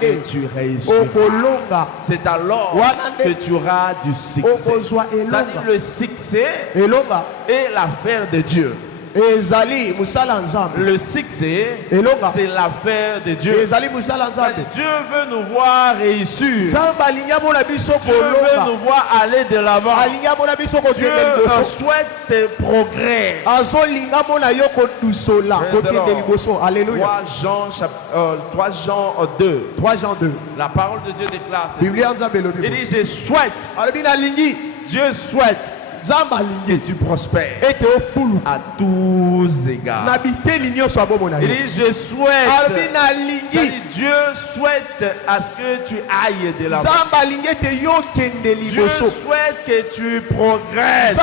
que tu réussiras. C'est alors que tu auras du succès. C'est-à-dire le succès est l'affaire de Dieu. Le succès, c'est l'affaire de Dieu. Dieu veut nous voir réussir. Dieu veut nous voir aller de l'avant. Dieu souhaite tes progrès. Alléluia. 3 Jean 2. La parole de Dieu déclare ceci. Il dit, je souhaite. Dieu souhaite que tu prospères à tous égards. Il dit, je souhaite. Dieu souhaite à ce que tu ailles de l'avant. Dieu souhaite que tu progresses.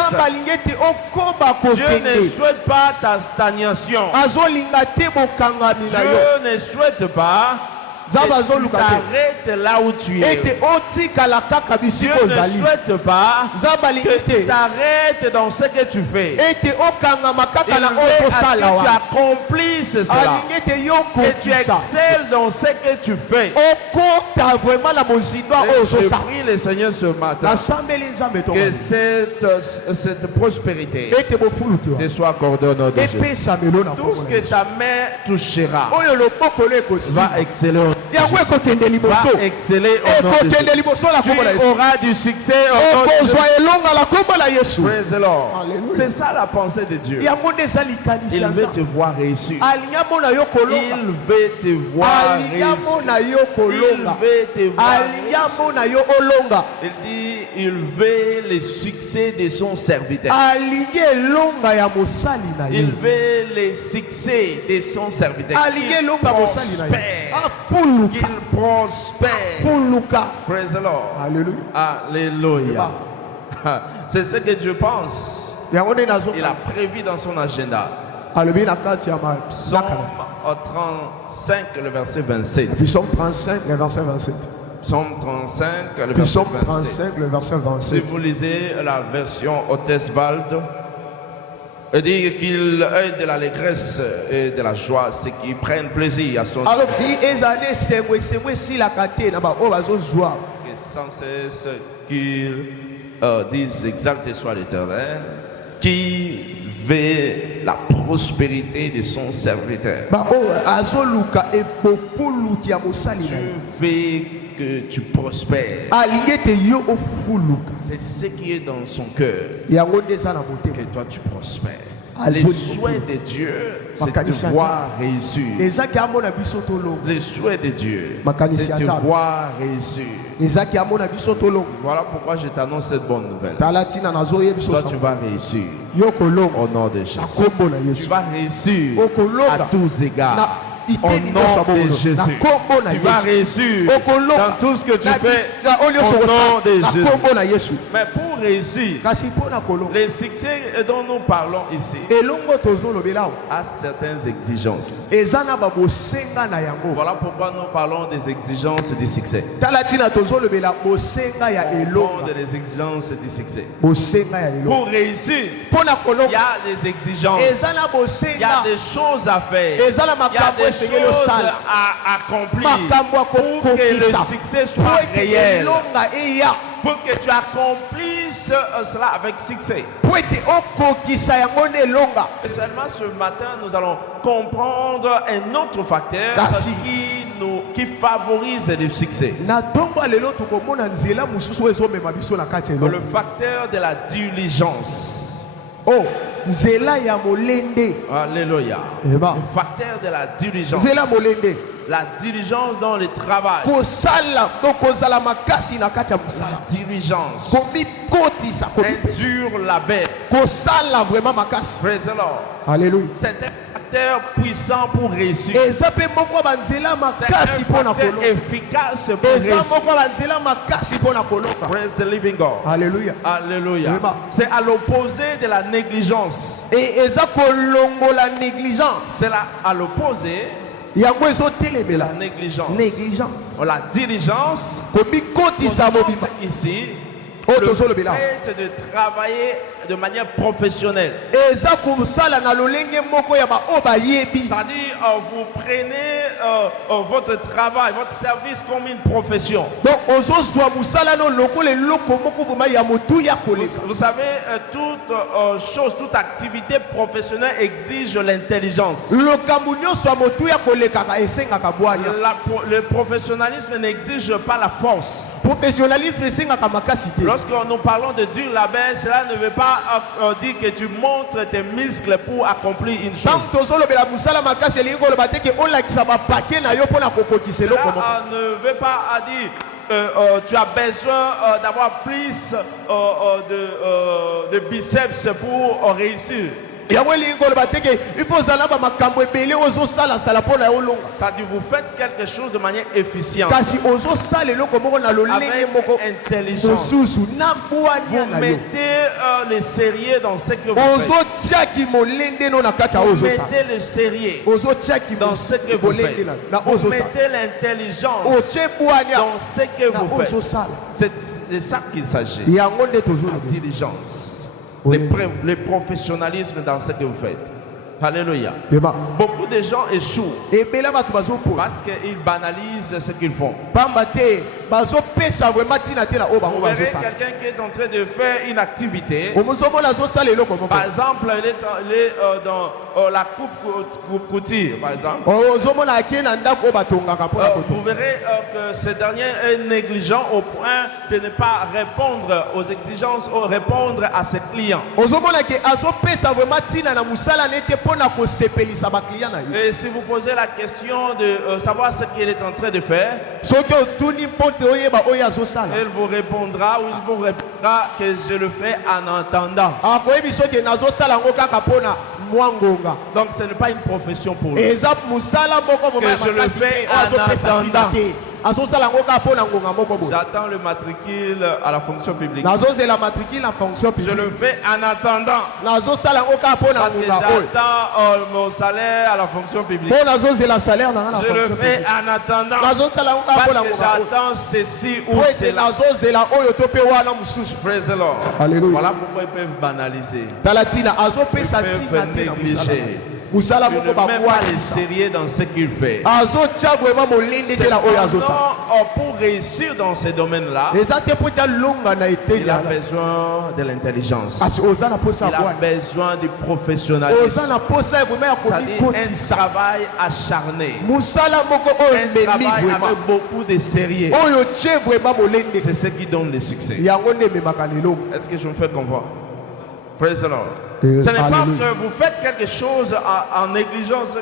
Dieu ne souhaite pas ta stagnation. Dieu ne souhaite pas que tu t'arrêtes là où tu es. Dieu ne souhaite pas que tu t'arrêtes dans ce que tu fais. Il veut que tu accomplisses cela. Que tu excelles dans ce que tu fais. Je prie le Seigneur ce matin que cette prospérité te soit accordée au nom de Jésus. Tout ce que ta main touchera va exceller au nom de Jésus. Va exceller au nom de Jésus. Tu auras du succès au nom de Jésus. Praise the Lord. C'est ça la pensée de Dieu. Il veut te voir réussir. Il veut te voir réussir. Il dit, il veut le succès de son serviteur. Il veut le succès de son serviteur. Qu'il prospère. Praise the Lord. Alléluia. C'est ce que Dieu pense. Il a prévu dans son agenda. Psaume 35, le verset 27. Psaume 35, le verset 27. Psaume 35, le verset 27. Si vous lisez la version Otteswald, il dit qu'il ait de l'allégresse et de la joie, ceux qui prennent plaisir à son œuvre. Que sans cesse qu'ils disent exalté soit l'Éternel, qui veut la prospérité de son serviteur. Dieu veut que tu prospères. C'est ce qui est dans son cœur. Que toi tu prospères. Les souhaits de Dieu, c'est de voir réussir. Les souhaits de Dieu, c'est de voir réussir. Voilà pourquoi je t'annonce cette bonne nouvelle. Toi, tu vas réussir. Au nom de Jésus. Tu vas réussir à tous égards. Au nom de Jésus. Tu vas réussir dans tout ce que tu fais. Au nom de Jésus. Mais pour réussir, les succès dont nous parlons ici a certaines exigences. Voilà pourquoi nous parlons des exigences du succès. Des exigences du succès. Pour réussir, il y a des exigences. Il y a des choses à faire. Il y a des choses à accomplir pour que le succès soit réel. Pour que tu accomplisses cela avec succès. Et seulement ce matin, nous allons comprendre un autre facteur qui favorise le succès. Le facteur de la diligence. Alléluia. Le facteur de la diligence. La diligence dans le travail. La diligence. Un dur labeur. Praise the Lord. Alléluia. C'est un facteur puissant pour réussir. C'est un facteur efficace pour réussir. Praise the living God. Alléluia. Alléluia. C'est à l'opposé de la négligence. C'est là à l'opposé de la négligence. La diligence ici, le fait de travailler de manière professionnelle. C'est-à-dire, vous prenez votre travail, votre service comme une profession. Donc, vous savez, toute chose, toute activité professionnelle exige l'intelligence. Le professionnalisme n'exige pas la force. Lorsque nous parlons de dur labeur, cela ne veut pas dire que tu montres tes muscles pour accomplir une chose. Cela ne veut pas dire tu as besoin d'avoir plus de biceps pour réussir. Ça dit, vous faites quelque chose de manière efficiente. Avec intelligence. Vous mettez le sérieux dans ce que vous faites. Vous mettez le sérieux dans ce que vous faites. Vous mettez l'intelligence dans ce que vous faites. C'est de ça qu'il s'agit. L'intelligence. Le professionnalisme dans ce que vous faites. Alléluia. Beaucoup de gens échouent parce qu'ils banalisent ce qu'ils font. Vous verrez quelqu'un qui est en train de faire une activité. Par exemple, il est dans la coupe couture, par exemple. Vous verrez que ce dernier est négligent au point de ne pas répondre aux exigences ou répondre à ses clients. Et si vous posez la question de savoir ce qu'il est en train de faire, il vous répondra ou il vous répondra que je le fais en entendant. Donc ce n'est pas une profession pour lui. Que je le fais en attendant. J'attends le matricule à la fonction publique. Je le fais en attendant. Parce que j'attends mon salaire à la fonction publique. Je le fais en attendant. Parce que j'attends ceci ou cela. Praise the Lord. Alléluia. Voilà pourquoi ils peuvent banaliser. Ils peuvent négliger. Tu ne mets pas le sérieux dans ce qu'il fait. Pour réussir dans ces domaines-là, il a besoin de l'intelligence. Il a besoin du professionnalisme. C'est-à-dire un travail acharné. Un travail avec beaucoup de sérieux. C'est ce qui donne le succès. Est-ce que je me fais comprendre? Praise the Lord. Ce n'est pas que vous faites quelque chose en négligence.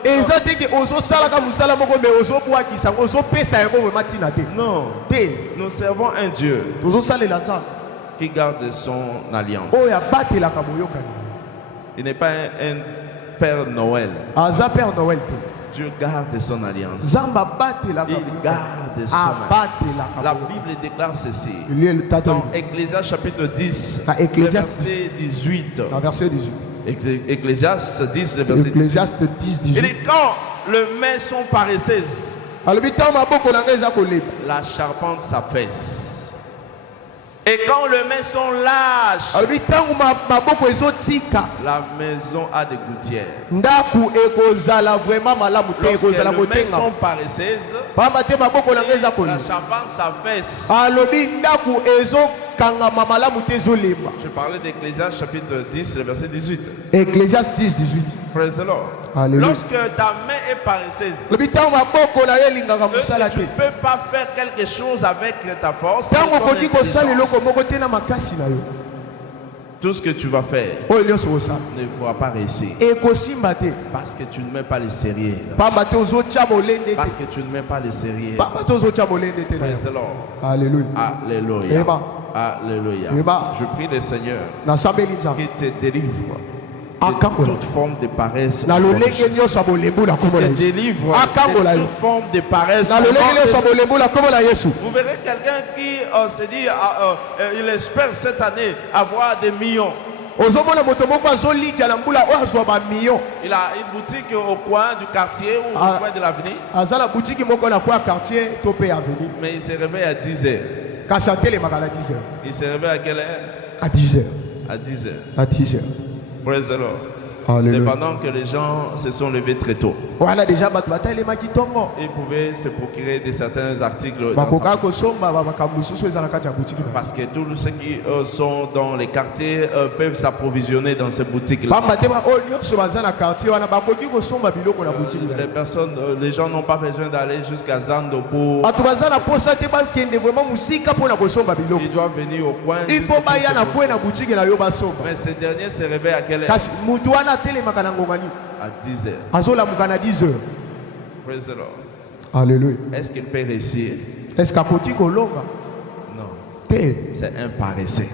Non. Nous servons un Dieu qui garde son alliance. Il n'est pas un Père Noël. Dieu garde son alliance. Il garde son alliance. La Bible déclare ceci. Dans Ecclésiaste chapitre 10, verset 18. Ecclésiaste 10, verset 18. Il dit quand les mains sont paresseuses, la charpente s'affaisse. Et quand les mains sont lâches, la maison a des gouttières. Lorsque les mains sont paresseuses, la charpente s'affaisse. Je parlais d'Ecclésiaste chapitre 10, verset 18. Ecclésiaste 10, 18. Praise the Lord. Alléluia. Lorsque ta main est paresseuse, tu ne peux pas faire quelque chose avec ta force. Tout ce que tu vas faire ne pourra pas réussir. Parce que tu ne mets pas le sérieux. Parce que tu ne mets pas le sérieux. Praise the Lord. Alléluia. Alléluia. Alléluia. Je prie le Seigneur qui te délivre de toute forme de paresse. Qui te délivre de toute forme de paresse. Vous verrez quelqu'un qui se dit il espère cette année avoir des millions. Il a une boutique au coin du quartier ou au coin de l'avenue. Mais il se réveille à 10 heures. Il se réveille à quelle heure? À 10 heures. À 10 heures. À 10 heures. Praise the Lord. Cependant que les gens se sont levés très tôt. Voilà déjà Ils pouvaient se procurer de certains articles parce que tous ceux qui sont dans les quartiers peuvent s'approvisionner dans ces boutiques-là. Les personnes, les gens n'ont pas besoin d'aller jusqu'à Zando pour... Ils doivent venir au coin. Mais ces derniers se réveillent à quelle heure? À 10 heures. Praise the Lord. Alléluia. Est-ce qu'il peut réussir? Est-ce qu'il Non. C'est un paresseux.